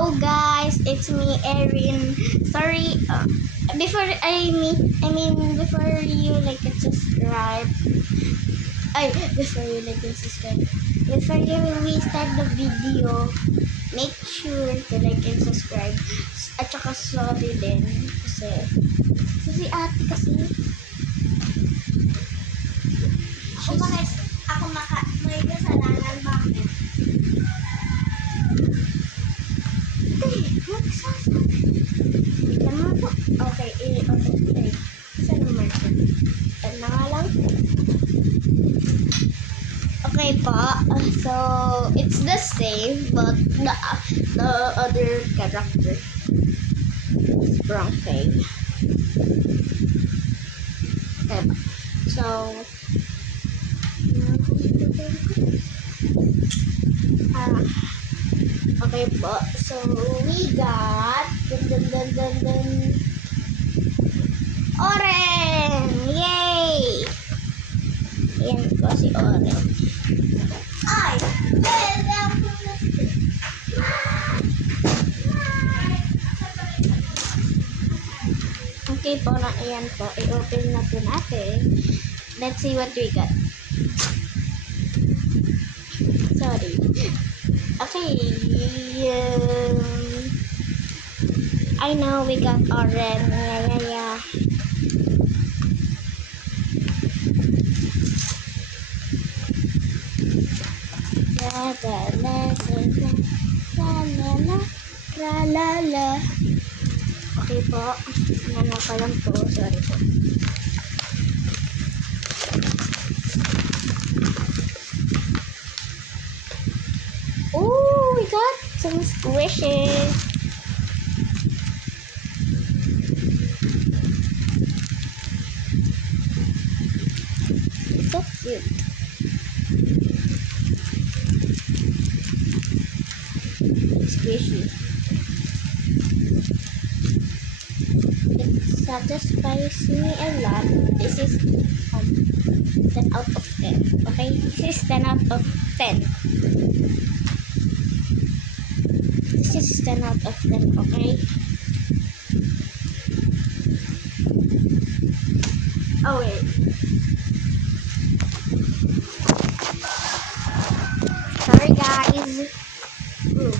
Hello guys, it's me Erin. Sorry, before before you like and subscribe. Before you like and subscribe. Before we start the video, make sure to like and subscribe. At saka sorry din kasi si ate kasi may kasalanan bakit? Okay, okay. Saan naman ito? Na nga lang. Okay po. So, it's the same, but the other character is wrong thing. Okay po. So, okay po. So, we got Oren! Yay! Ayan po si Oren. Ay! Okay po na ayan po. I-open na po natin. Let's see what we got. Sorry. Okay. I know we got Oren. Yeah. La. Okay po. Ano pa lang po. Sorry po. Oh, we got some squishes. So cute. Squishy. It satisfies me a lot. This is 10 out of 10. Okay, this is 10 out of 10. This is 10 out of 10. Okay. Oh wait. Sorry guys. Ooh.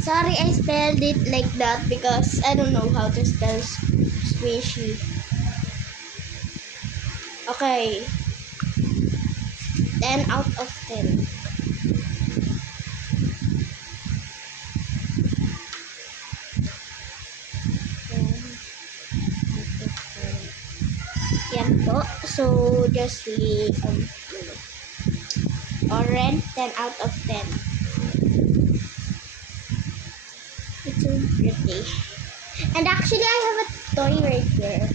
Sorry, I spelled it like that because I don't know how to spell squishy. Okay. 10 out of 10. Yan po. So, just see Oren, 10 out of 10. It's so pretty. And actually, I have a toy right here.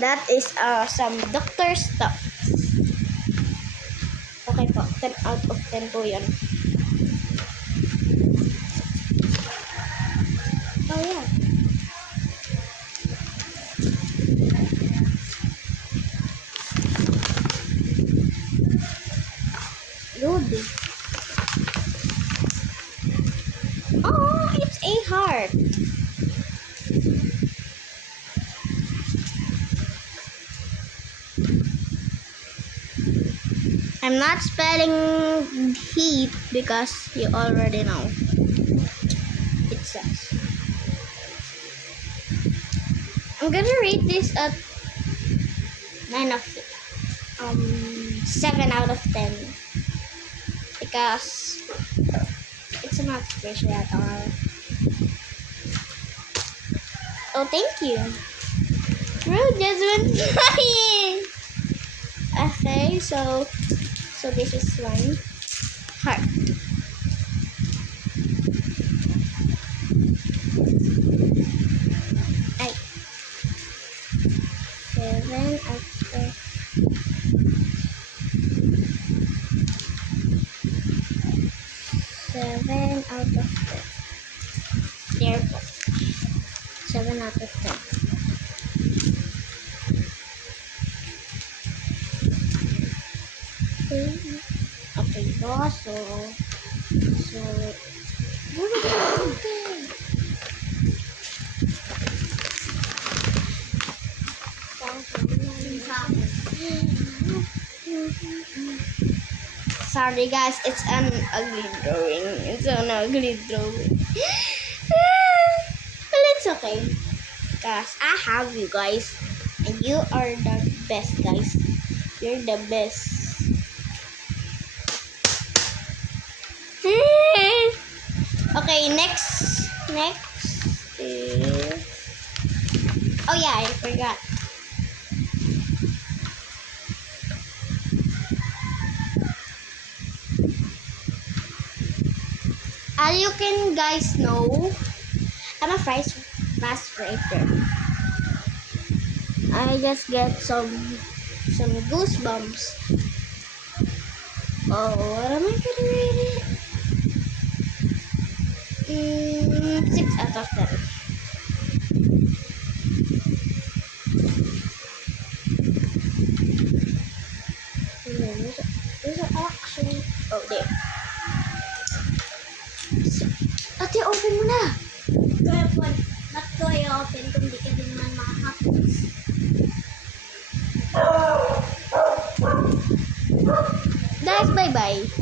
That is some doctor stuff. Okay po, 10 out of 10 po yun. Oh yeah. Good. Oh, it's a heart. I'm not spelling heat because you already know. It says. I'm gonna rate this at 7 out of 10 because it's a not special at all. Oh, thank you. Bro, just went flying. Okay, so this is one heart. Ay. 7 out of 7 out of 10. There po. 7 out of 10. Okay, po. So sorry guys, it's an ugly drawing. It's an ugly drawing. But it's okay. Because I have you guys. And you are the best, guys. You're the best. Okay, next is... Oh yeah, I forgot. As you can guys know, I'm a fast writer. I just get some goosebumps. Oh, what am I gonna rate it? 6 out of 10. There's an actually... Oh, there. Ate, open mo na. Ba't ko i-open kung di ka din naman makakapos? Guys, bye-bye.